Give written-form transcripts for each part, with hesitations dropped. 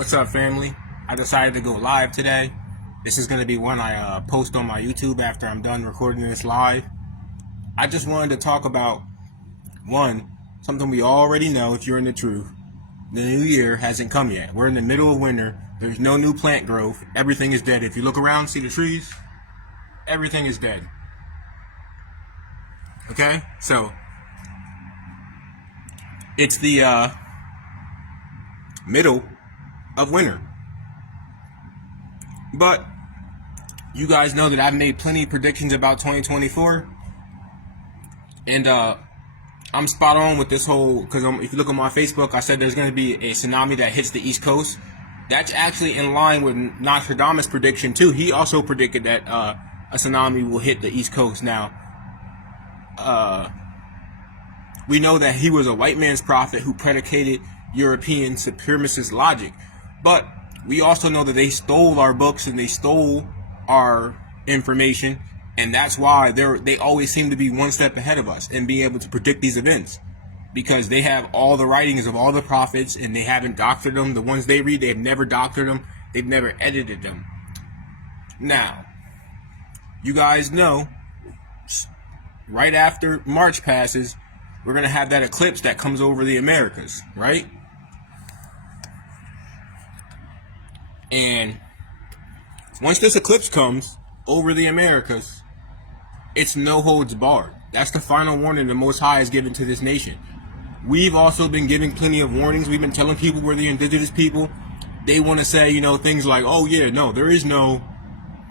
What's up, family? I decided to go live today. This is going to be one I post on my YouTube after I'm done recording this live. I just wanted to talk about, one, something we already know if you're in the truth. The new year hasn't come yet. We're in the middle of winter. There's no new plant growth. Everything is dead. If you look around, see the trees? Everything is dead. Okay? So, it's the middle of winter. But you guys know that I've made plenty of predictions about 2024, and I'm spot on with this whole, because if you look on my Facebook, I said there's going to be a tsunami that hits the East Coast. That's actually in line with Nostradamus' prediction too. He also predicted that a tsunami will hit the East Coast. Now, we know that he was a white man's prophet who predicated European supremacist logic, but we also know that they stole our books and they stole our information, and that's why they always seem to be one step ahead of us and being able to predict these events, because they have all the writings of all the prophets and they haven't doctored them. The ones they read, they've never doctored them. They've never edited them. Now, you guys know, right after March passes, we're going to have that eclipse that comes over the Americas, right? And once this eclipse comes over the Americas, it's no holds barred. That's the final warning the Most High has given to this nation. We've also been giving plenty of warnings. We've been telling people we're the indigenous people. They want to say, things like, oh yeah, no, there is no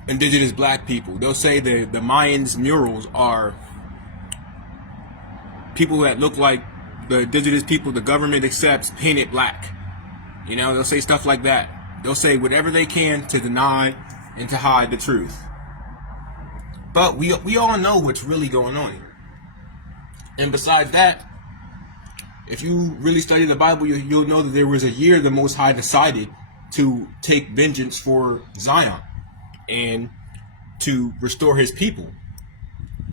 indigenous black people. They'll say the Mayans murals are people that look like the indigenous people the government accepts painted black. They'll say stuff like that. They'll say whatever they can to deny and to hide the truth. But we all know what's really going on here. And besides that, if you really study the Bible, you'll know that there was a year the Most High decided to take vengeance for Zion and to restore his people.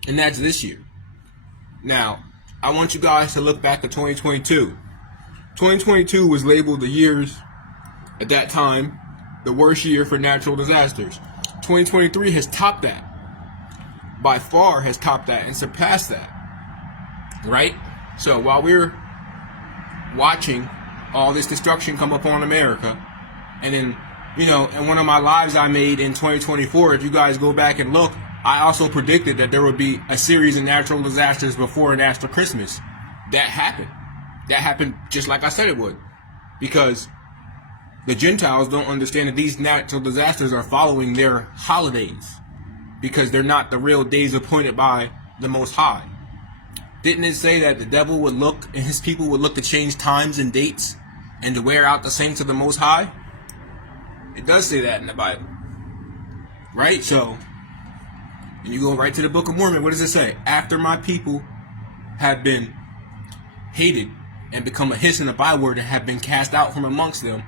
And that's this year. Now, I want you guys to look back at 2022. 2022 was labeled the years, at that time, the worst year for natural disasters. 2023 has topped that. By far has topped that and surpassed that. Right? So while we're watching all this destruction come upon America, and then, in one of my lives I made in 2024, if you guys go back and look, I also predicted that there would be a series of natural disasters before and after Christmas. That happened. That happened just like I said it would. Because the Gentiles don't understand that these natural disasters are following their holidays, because they're not the real days appointed by the Most High. Didn't it say that the devil would look and his people would look to change times and dates and to wear out the saints of the Most High? It does say that in the Bible. Right? So, and you go right to the Book of Mormon. What does it say? After my people have been hated and become a hiss and a byword and have been cast out from amongst them,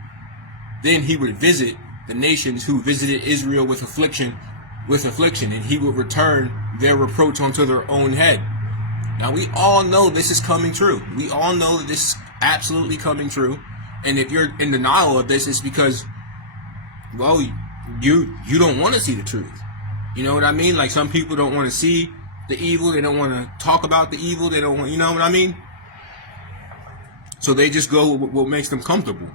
then he would visit the nations who visited Israel with affliction, and he would return their reproach onto their own head. Now, we all know this is coming true. We all know that this is absolutely coming true. And if you're in denial of this, it's because, well, you don't want to see the truth. You know what I mean? Like, some people don't want to see the evil. They don't want to talk about the evil. They don't want, you know what I mean? So they just go with what makes them comfortable.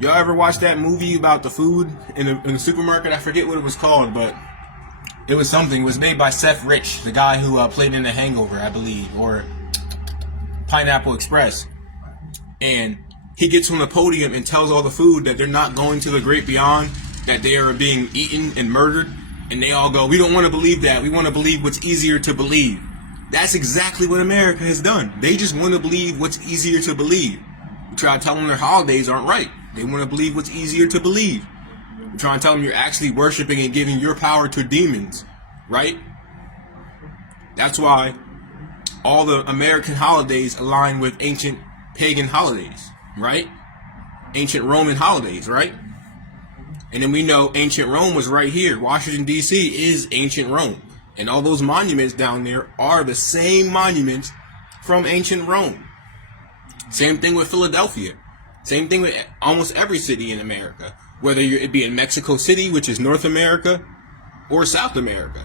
Y'all ever watch that movie about the food in the supermarket? I forget what it was called, but it was something. It was made by Seth Rich, the guy who played in The Hangover, I believe, or Pineapple Express. And he gets on the podium and tells all the food that they're not going to the great beyond, that they are being eaten and murdered. And they all go, we don't want to believe that. We want to believe what's easier to believe. That's exactly what America has done. They just want to believe what's easier to believe. We try to tell them their holidays aren't right. They want to believe what's easier to believe. I'm trying to tell them you're actually worshiping and giving your power to demons, right? That's why all the American holidays align with ancient pagan holidays, right? Ancient Roman holidays, right? And then we know ancient Rome was right here. Washington, D.C. is ancient Rome. And all those monuments down there are the same monuments from ancient Rome. Same thing with Philadelphia. Same thing with almost every city in America, whether it be in Mexico City, which is North America, or South America.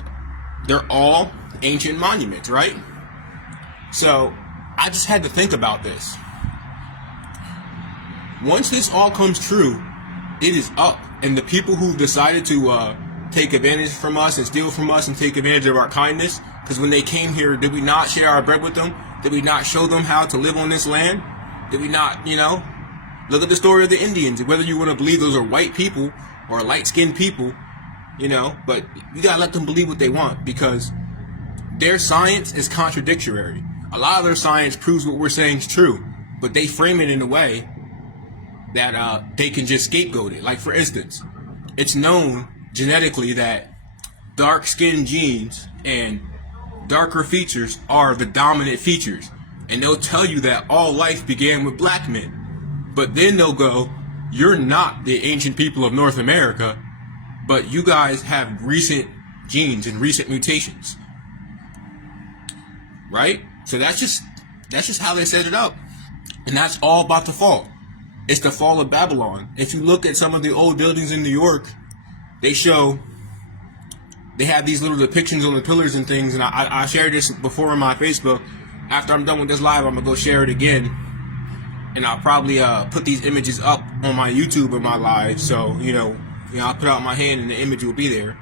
They're all ancient monuments, right? So I just had to think about this. Once this all comes true, it is up. And the people who decided to take advantage from us and steal from us and take advantage of our kindness, because when they came here, did we not share our bread with them? Did we not show them how to live on this land? Did we not, look at the story of the Indians. Whether you want to believe those are white people or light-skinned people, but you gotta let them believe what they want, because their science is contradictory. A lot of their science proves what we're saying is true, but they frame it in a way that they can just scapegoat it. Like, for instance, it's known genetically that dark-skinned genes and darker features are the dominant features. And they'll tell you that all life began with black men. But then they'll go, you're not the ancient people of North America, but you guys have recent genes and recent mutations. Right? So that's just how they set it up. And that's all about the fall. It's the fall of Babylon. If you look at some of the old buildings in New York, they have these little depictions on the pillars and things, and I shared this before on my Facebook. After I'm done with this live, I'm going to go share it again. And I'll probably put these images up on my YouTube in my live. So, I'll put out my hand and the image will be there.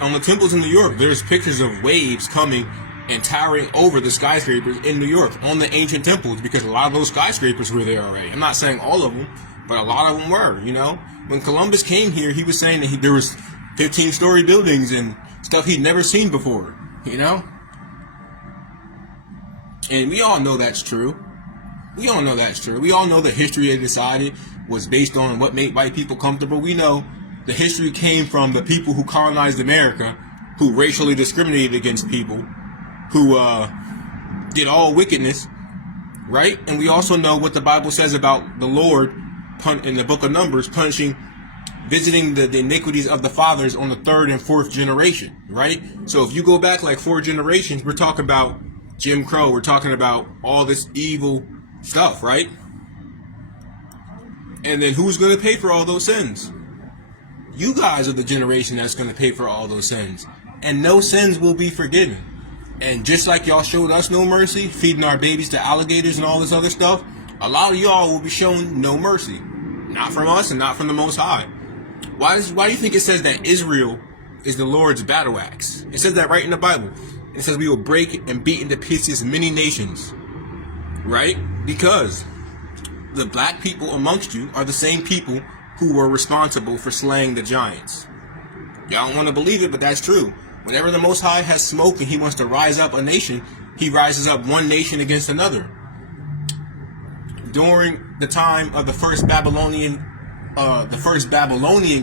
On the temples in New York, there's pictures of waves coming and towering over the skyscrapers in New York on the ancient temples, because a lot of those skyscrapers were there already. I'm not saying all of them, but a lot of them were, When Columbus came here, he was saying that there was 15-story buildings and stuff he'd never seen before, And we all know that's true. We all know the history they decided was based on what made white people comfortable. We know the history came from the people who colonized America, who racially discriminated against people, who did all wickedness, right? And we also know what the Bible says about the Lord in the book of Numbers, visiting the iniquities of the fathers on the third and fourth generation, right? So if you go back like 4 generations, we're talking about Jim Crow, we're talking about all this evil stuff, right? And then who's going to pay for all those sins? You guys are the generation that's going to pay for all those sins. And no sins will be forgiven. And just like y'all showed us no mercy, feeding our babies to alligators and all this other stuff, a lot of y'all will be shown no mercy. Not from us and not from the Most High. Why do you think it says that Israel is the Lord's battle axe? It says that right in the Bible. It says we will break and beat into pieces many nations. Right? Because the black people amongst you are the same people who were responsible for slaying the giants. Y'all don't want to believe it, but that's true. Whenever the Most High has smoke and he wants to rise up a nation, he rises up one nation against another. During the time of the first Babylonian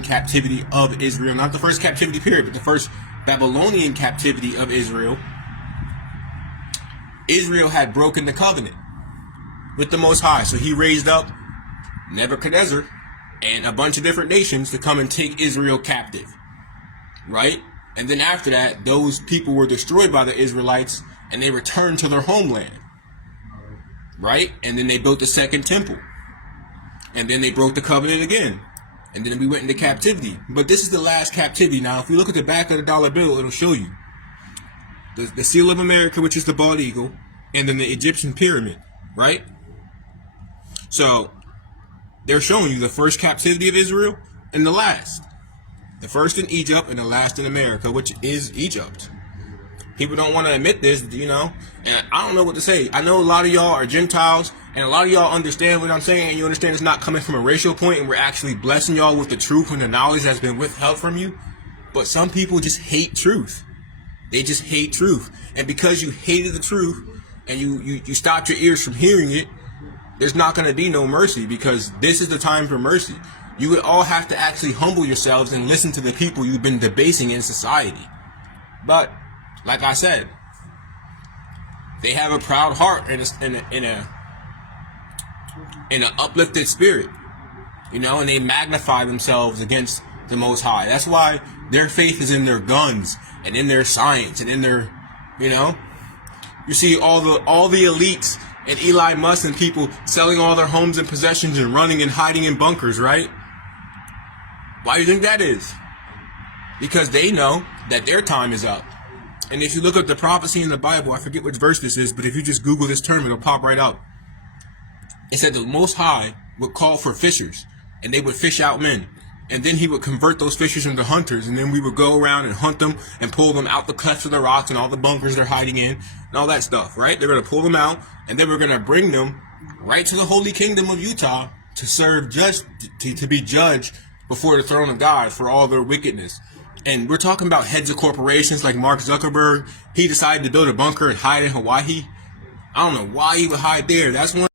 captivity of Israel, not the first captivity period, but the first Babylonian captivity of Israel, Israel had broken the covenant with the Most High. So he raised up Nebuchadnezzar and a bunch of different nations to come and take Israel captive. Right? And then after that, those people were destroyed by the Israelites and they returned to their homeland. Right? And then they built the second temple. And then they broke the covenant again. And then we went into captivity. But this is the last captivity. Now, if you look at the back of the dollar bill, it'll show you the seal of America, which is the bald eagle, and then the Egyptian pyramid. Right? So they're showing you the first captivity of Israel and the last. The first in Egypt and the last in America, which is Egypt. People don't want to admit this, and I don't know what to say. I know a lot of y'all are Gentiles, and a lot of y'all understand what I'm saying, and you understand it's not coming from a racial point, and we're actually blessing y'all with the truth and the knowledge that's been withheld from you. But some people just hate truth. They just hate truth. And because you hated the truth, and you stopped your ears from hearing it, there's not going to be no mercy, because this is the time for mercy. You would all have to actually humble yourselves and listen to the people you've been debasing in society. But like I said, they have a proud heart and an uplifted spirit, and they magnify themselves against the Most High. That's why their faith is in their guns and in their science and in their, you see all the elites And Eli Musk and people selling all their homes and possessions and running and hiding in bunkers, right? Why do you think that is? Because they know that their time is up. And if you look up the prophecy in the Bible, I forget which verse this is, but if you just Google this term, it'll pop right up. It said the Most High would call for fishers, and they would fish out men. And then he would convert those fishers into hunters, and then we would go around and hunt them and pull them out the clefts of the rocks and all the bunkers they're hiding in and all that stuff, right? They're going to pull them out, and then we're going to bring them right to the Holy Kingdom of Utah to serve to be judged before the throne of God for all their wickedness. And we're talking about heads of corporations like Mark Zuckerberg. He decided to build a bunker and hide in Hawaii. I don't know why he would hide there. That's one